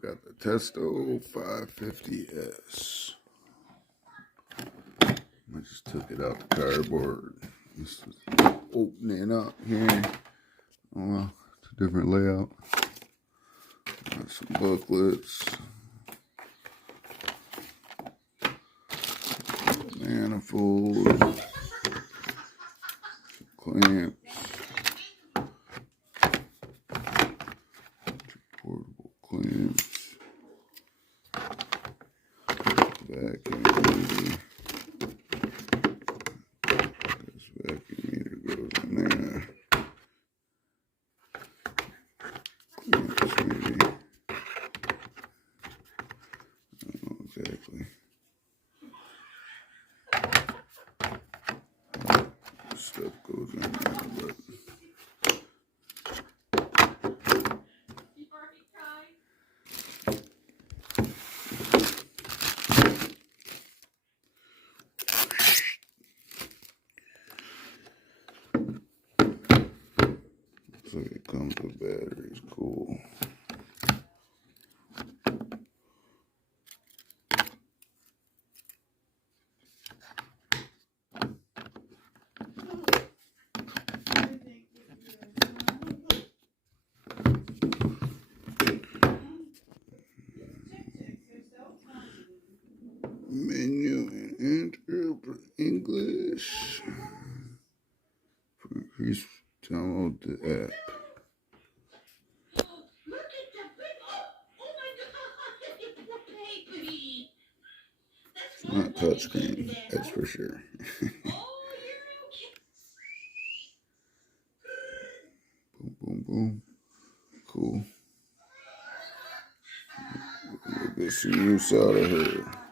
We got the Testo 550S. I just took it out the cardboard. Just opening up here. Oh, it's a different layout. Got some booklets. Manifolds. Clamps. Portable clamps. Vacuum meter. This vacuum meter goes in there. Clamps maybe. I don't know exactly. Stuff goes in there, but so it comes with batteries. Cool. Menu and enter English. Please download the app. It's not touchscreen, that's for sure. Boom, boom, boom. Cool. We'll get some use out of her.